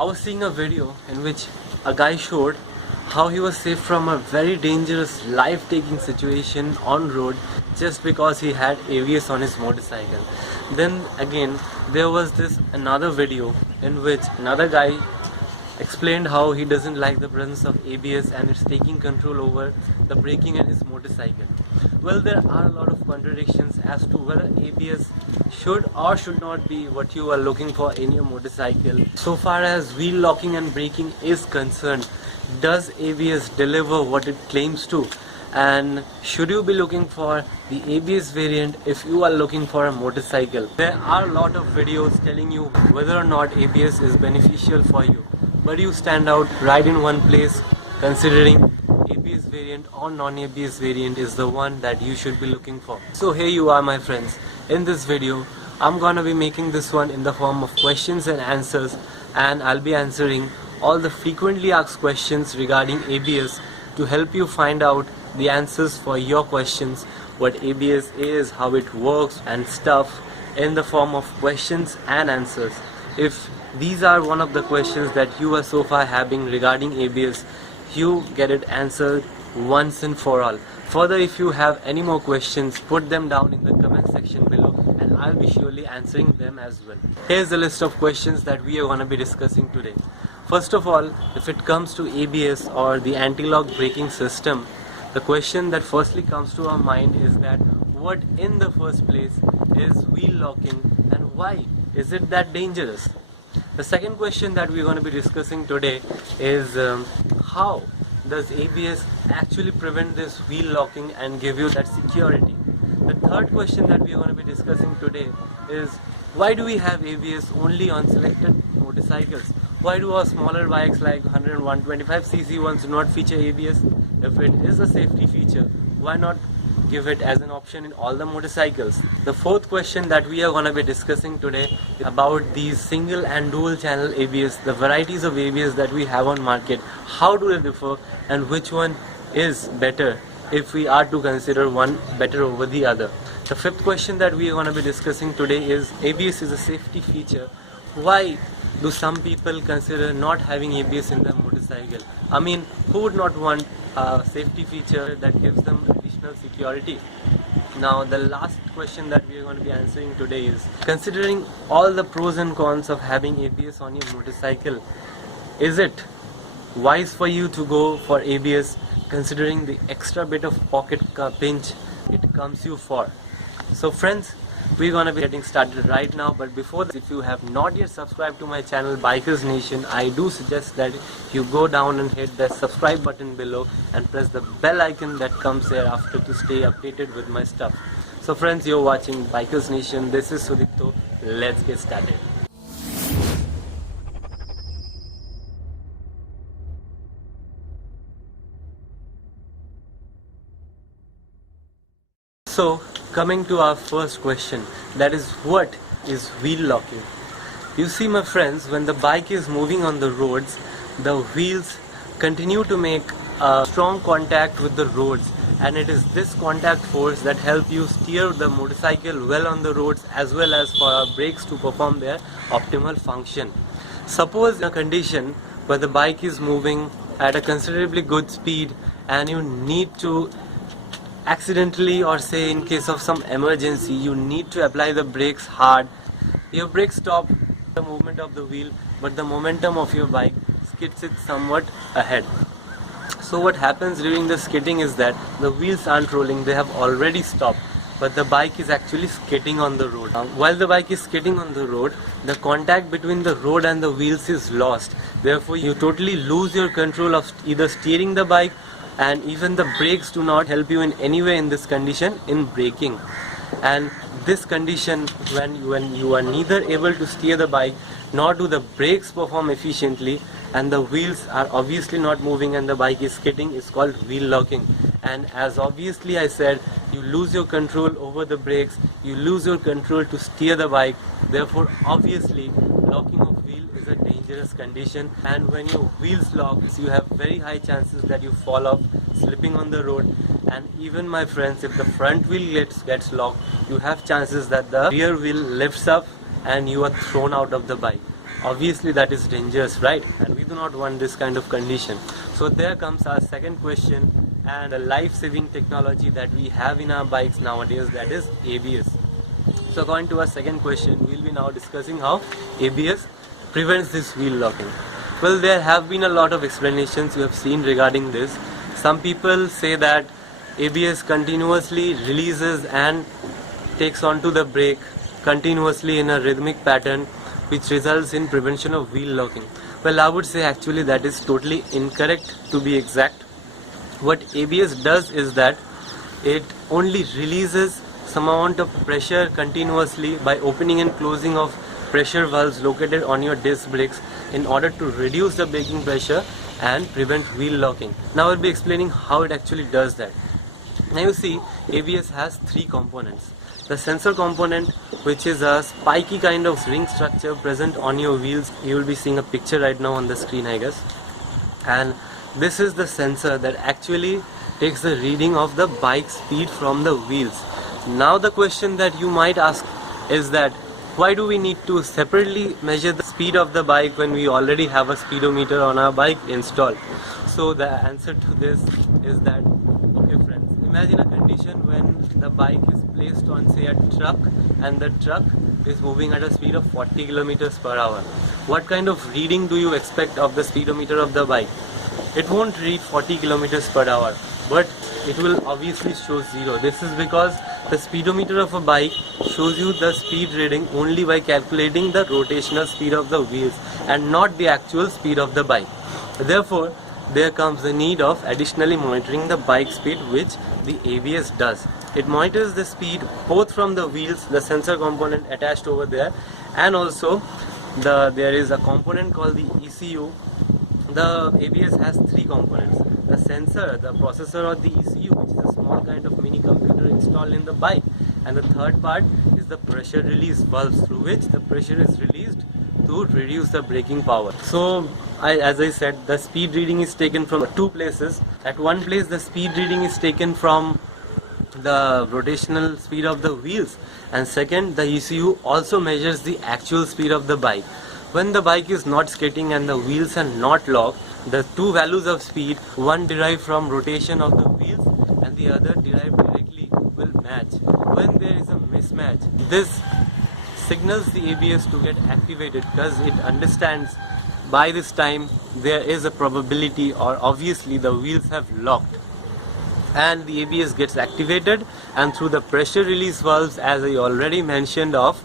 I was seeing a video in which a guy showed how he was saved from a very dangerous life-taking situation on road just because he had ABS on his motorcycle. Then again there was this another video in which another guy explained how he doesn't like the presence of ABS and it's taking control over the braking in his motorcycle. Well, there are a lot of contradictions as to whether ABS should or should not be what you are looking for in your motorcycle. So far as wheel locking and braking is concerned, does ABS deliver what it claims to? And should you be looking for the ABS variant if you are looking for a motorcycle? There are a lot of videos telling you whether or not ABS is beneficial for you, but you stand out right in one place, considering ABS variant or non-ABS variant is the one that you should be looking for. So here you are, my friends. In this video I'm gonna be making this one in the form of questions and answers, and I'll be answering all the frequently asked questions regarding ABS to help you find out the answers for your questions, what ABS is, how it works and stuff, in the form of questions and answers. If these are one of the questions that you are so far having regarding ABS, you get it answered once and for all. Further, if you have any more questions, put them down in the comment section below and I'll be surely answering them as well. Here's the list of questions that we are going to be discussing today. First of all, if it comes to ABS or the anti-lock braking system, the question that firstly comes to our mind is that what in the first place is wheel locking and why is it that dangerous? The second question that we're going to be discussing today is how does ABS actually prevent this wheel locking and give you that security? The third question that we're going to be discussing today is why do we have ABS only on selected motorcycles? Why do our smaller bikes like 100 and 125cc ones do not feature ABS? If it is a safety feature, why not give it as an option in all the motorcycles? The fourth question that we are going to be discussing today is about these single and dual channel ABS, the varieties of ABS that we have on market, how do they differ and which one is better if we are to consider one better over the other. The fifth question that we are going to be discussing today is ABS is a safety feature. Why do some people consider not having ABS in their motorcycle? I mean, who would not want a safety feature that gives them additional security? Now, the last question that we are going to be answering today is, considering all the pros and cons of having ABS on your motorcycle, is it wise for you to go for ABS considering the extra bit of pocket pinch it comes you for? So friends, we're gonna be getting started right now, but before that, if you have not yet subscribed to my channel Bikers Nation, I do suggest that you go down and hit the subscribe button below and press the bell icon that comes thereafter to stay updated with my stuff. So friends, you're watching Bikers Nation, this is Sudipto, let's get started. So, coming to our first question, that is, what is wheel locking? You see, my friends, when the bike is moving on the roads, the wheels continue to make a strong contact with the roads, and it is this contact force that helps you steer the motorcycle well on the roads as well as for our brakes to perform their optimal function. Suppose in a condition where the bike is moving at a considerably good speed and you need to accidentally, or say in case of some emergency, you need to apply the brakes hard. Your brakes stop the movement of the wheel, but the momentum of your bike skids it somewhat ahead. So what happens during the skidding is that the wheels aren't rolling, they have already stopped, but the bike is actually skidding on the road. While the bike is skidding on the road, the contact between the road and the wheels is lost. Therefore, you totally lose your control of either steering the bike, and even the brakes do not help you in any way in this condition in braking. And this condition, when you are neither able to steer the bike nor do the brakes perform efficiently and the wheels are obviously not moving and the bike is skidding, is called wheel locking. And as obviously I said, you lose your control over the brakes, you lose your control to steer the bike. Therefore, obviously, locking of wheel is a dangerous condition, and when your wheels lock, you have very high chances that you fall off, slipping on the road. And even, my friends, if the front wheel gets locked, you have chances that the rear wheel lifts up and you are thrown out of the bike. Obviously that is dangerous, right? And we do not want this kind of condition. So there comes our second question, and the life-saving technology that we have in our bikes nowadays, that is ABS. So according to our second question, we'll be now discussing how ABS prevents this wheel locking. Well, there have been a lot of explanations you have seen regarding this. Some people say that ABS continuously releases and takes onto the brake continuously in a rhythmic pattern, which results in prevention of wheel locking. Well, I would say actually that is totally incorrect, to be exact. What ABS does is that it only releases some amount of pressure continuously by opening and closing of pressure valves located on your disc brakes in order to reduce the braking pressure and prevent wheel locking. Now I'll be explaining how it actually does that. Now you see, ABS has three components. The sensor component, which is a spiky kind of ring structure present on your wheels. You will be seeing a picture right now on the screen, I guess. And this is the sensor that actually takes the reading of the bike speed from the wheels. Now the question that you might ask is that why do we need to separately measure the speed of the bike when we already have a speedometer on our bike installed? So the answer to this is that, okay friends, imagine a condition when the bike is placed on, say, a truck, and the truck is moving at a speed of 40 kilometers per hour. What kind of reading do you expect of the speedometer of the bike? It won't read 40 kilometers per hour, but it will obviously show 0. This is because the speedometer of a bike shows you the speed reading only by calculating the rotational speed of the wheels and not the actual speed of the bike. Therefore, there comes the need of additionally monitoring the bike speed, which the ABS does. It monitors the speed both from the wheels, the sensor component attached over there, and also there is a component called the ECU. The ABS has three components: the sensor, the processor, or the ECU, which is a small kind of mini computer installed in the bike, and the third part is the pressure release valves, through which the pressure is released to reduce the braking power. So as I said, the speed reading is taken from two places. At one place, the speed reading is taken from the rotational speed of the wheels, and second, the ECU also measures the actual speed of the bike. When the bike is not skidding and the wheels are not locked, the two values of speed, one derived from rotation of the wheels and the other derived directly, will match. When there is a mismatch, this signals the ABS to get activated, because it understands by this time there is a probability, or obviously the wheels have locked, and the ABS gets activated, and through the pressure release valves, as I already mentioned of,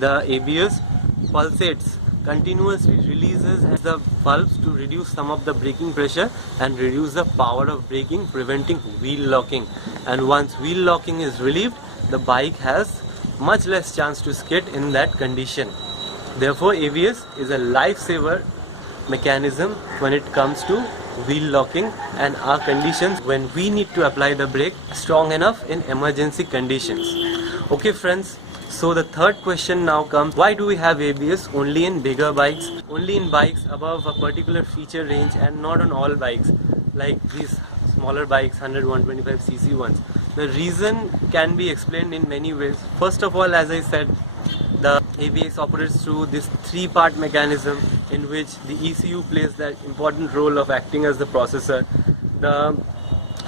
the ABS pulsates, continuously releases the valves to reduce some of the braking pressure and reduce the power of braking, preventing wheel locking. And once wheel locking is relieved, the bike has much less chance to skid in that condition. Therefore, ABS is a lifesaver mechanism when it comes to wheel locking and our conditions when we need to apply the brake strong enough in emergency conditions. Okay friends, so the third question now comes: why do we have ABS only in bigger bikes, only in bikes above a particular feature range, and not on all bikes like these smaller bikes, 100, 125cc ones? The reason can be explained in many ways. First of all, as I said, the ABS operates through this three-part mechanism in which the ECU plays that important role of acting as the processor. The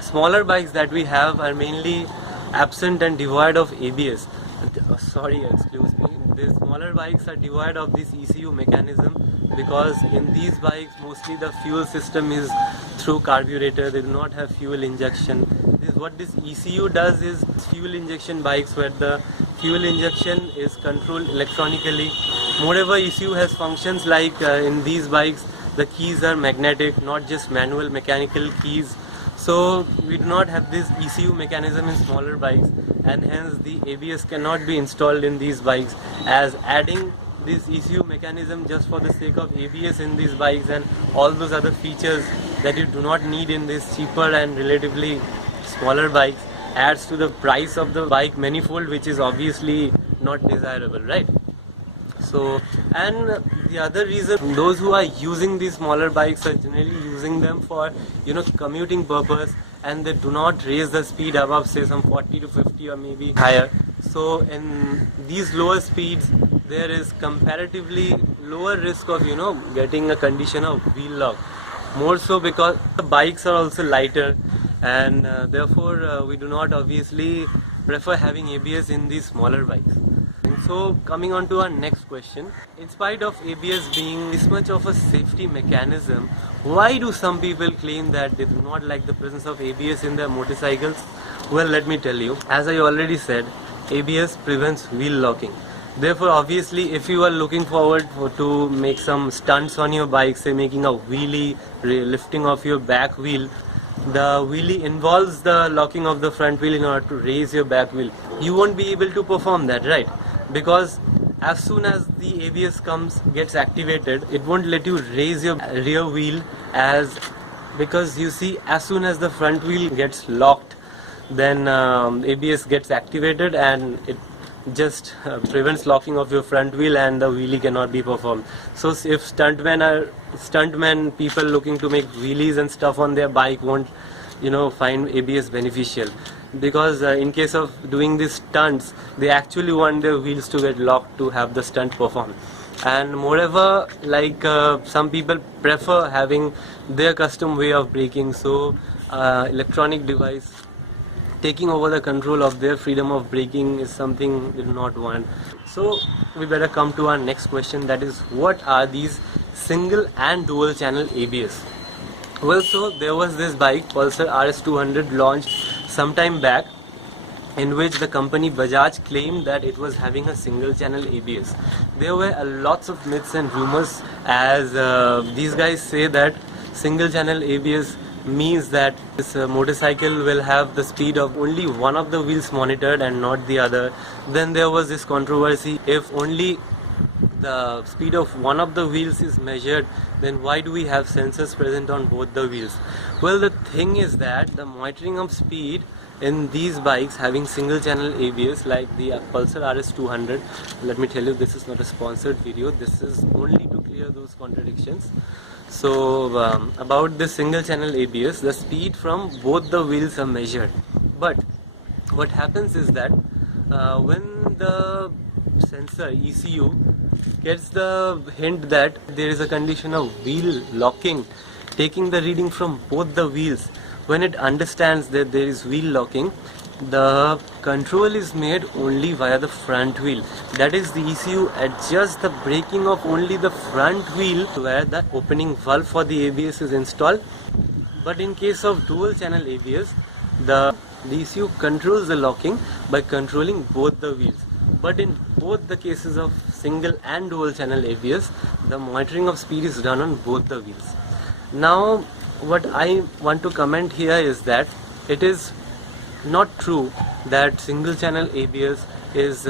smaller bikes that we have are mainly absent and devoid of ABS. Excuse me. The smaller bikes are devoid of this ECU mechanism because in these bikes mostly the fuel system is through carburetor. They do not have fuel injection. What this ECU does is fuel injection bikes where the fuel injection is controlled electronically. Moreover, ECU has functions like in these bikes the keys are magnetic, not just manual mechanical keys. So we do not have this ECU mechanism in smaller bikes, and hence the ABS cannot be installed in these bikes, as adding this ECU mechanism just for the sake of ABS in these bikes and all those other features that you do not need in this cheaper and relatively smaller bikes adds to the price of the bike manifold, which is obviously not desirable, right? So, and the other reason, those who are using these smaller bikes are generally using them for, commuting purpose, and they do not raise the speed above say some 40 to 50 or maybe higher. So in these lower speeds, there is comparatively lower risk of getting a condition of wheel lock. More so because the bikes are also lighter, and therefore we do not obviously prefer having ABS in these smaller bikes. And so coming on to our next question, in spite of ABS being this much of a safety mechanism, why do some people claim that they do not like the presence of ABS in their motorcycles? Well, let me tell you, as I already said, ABS prevents wheel locking. Therefore, obviously, if you are looking forward to make some stunts on your bike, say making a wheelie, lifting off your back wheel, the wheelie involves the locking of the front wheel in order to raise your back wheel. You won't be able to perform that, right? Because as soon as the ABS gets activated, it won't let you raise your rear wheel, because you see, as soon as the front wheel gets locked, then ABS gets activated and it just prevents locking of your front wheel, and the wheelie cannot be performed. So if stuntmen, people looking to make wheelies and stuff on their bike won't find ABS beneficial, because in case of doing these stunts, they actually want their wheels to get locked to have the stunt performed. And moreover, like some people prefer having their custom way of braking, so electronic device taking over the control of their freedom of braking is something we do not want. So we better come to our next question, that is, what are these single and dual channel ABS? Well, so there was this bike, Pulsar RS200, launched sometime back, in which the company Bajaj claimed that it was having a single channel ABS. There were lots of myths and rumors, as these guys say that single channel ABS means that this motorcycle will have the speed of only one of the wheels monitored and not the other. Then there was this controversy, if only the speed of one of the wheels is measured, then why do we have sensors present on both the wheels? Well, the thing is that the monitoring of speed in these bikes having single channel ABS, like the Pulsar RS200, let me tell you, this is not a sponsored video, this is only to clear those contradictions. So about this single channel ABS, the speed from both the wheels are measured, but what happens is that when the sensor ECU gets the hint that there is a condition of wheel locking, taking the reading from both the wheels, when it understands that there is wheel locking, the control is made only via the front wheel. That is, the ECU adjusts the braking of only the front wheel where the opening valve for the ABS is installed. But in case of dual channel ABS, the ECU controls the locking by controlling both the wheels. But in both the cases of single and dual channel ABS, the monitoring of speed is done on both the wheels. Now, what I want to comment here is that it is not true that single channel ABS is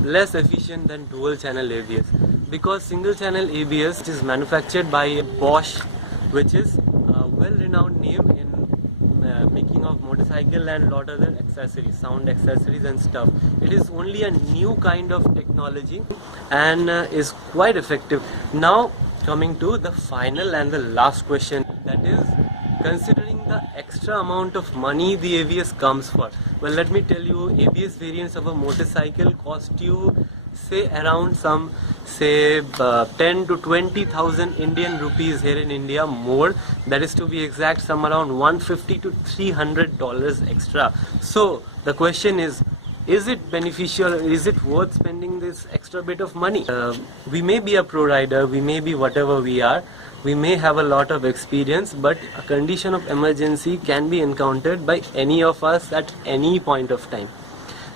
less efficient than dual channel ABS, because single channel ABS is manufactured by Bosch, which is a well-renowned name in making of motorcycle and lot other accessories, sound accessories and stuff. It is only a new kind of technology and is quite effective. Now coming to the final and the last question, that is, considering the extra amount of money the ABS comes for. Well, let me tell you, ABS variants of a motorcycle cost you say around 10 to 20,000 Indian rupees here in India more. That is, to be exact, some around $150 to $300 extra. So the question is it beneficial? Is it worth spending this extra bit of money? We may be a pro rider, we may be whatever we are, we may have a lot of experience, but a condition of emergency can be encountered by any of us at any point of time.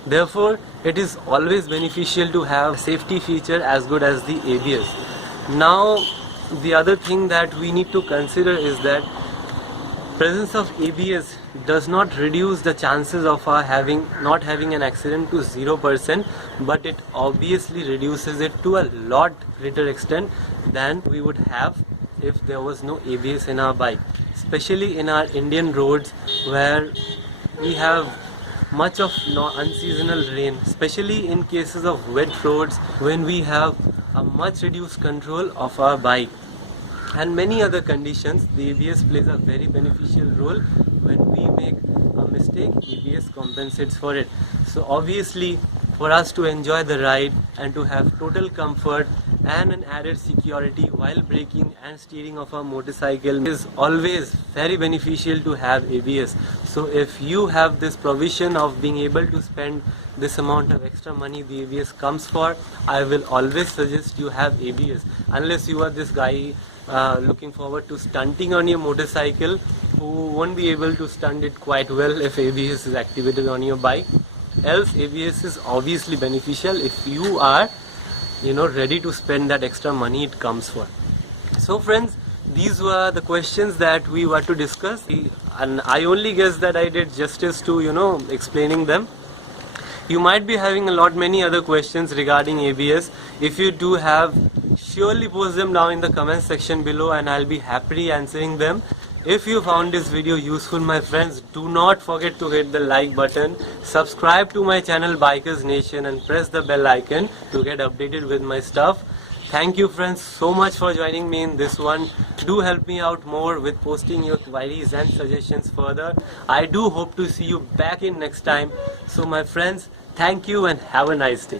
Therefore, it is always beneficial to have a safety feature as good as the ABS. Now, the other thing that we need to consider is that presence of ABS does not reduce the chances of our not having an accident to 0%, but it obviously reduces it to a lot greater extent than we would have if there was no ABS in our bike, especially in our Indian roads where we have much of unseasonal rain, especially in cases of wet roads when we have a much reduced control of our bike. And many other conditions, the ABS plays a very beneficial role. When we make a mistake, ABS compensates for it. So obviously, for us to enjoy the ride and to have total comfort and an added security while braking and steering of our motorcycle. It is always very beneficial to have ABS. So if you have this provision of being able to spend this amount of extra money the ABS comes for, I will always suggest you have ABS, unless you are this guy looking forward to stunting on your motorcycle who won't be able to stunt it quite well if ABS is activated on your bike. Else ABS is obviously beneficial if you are ready to spend that extra money it comes for. So friends, these were the questions that we were to discuss, and I only guess that I did justice to explaining them. You might be having many other questions regarding ABS. If you do have, surely post them down in the comment section below and I'll be happily answering them. If you found this video useful, my friends, do not forget to hit the like button, subscribe to my channel Bikers Nation and press the bell icon to get updated with my stuff. Thank you friends so much for joining me in this one. Do help me out more with posting your queries and suggestions further. I do hope to see you back in next time. So my friends, thank you and have a nice day.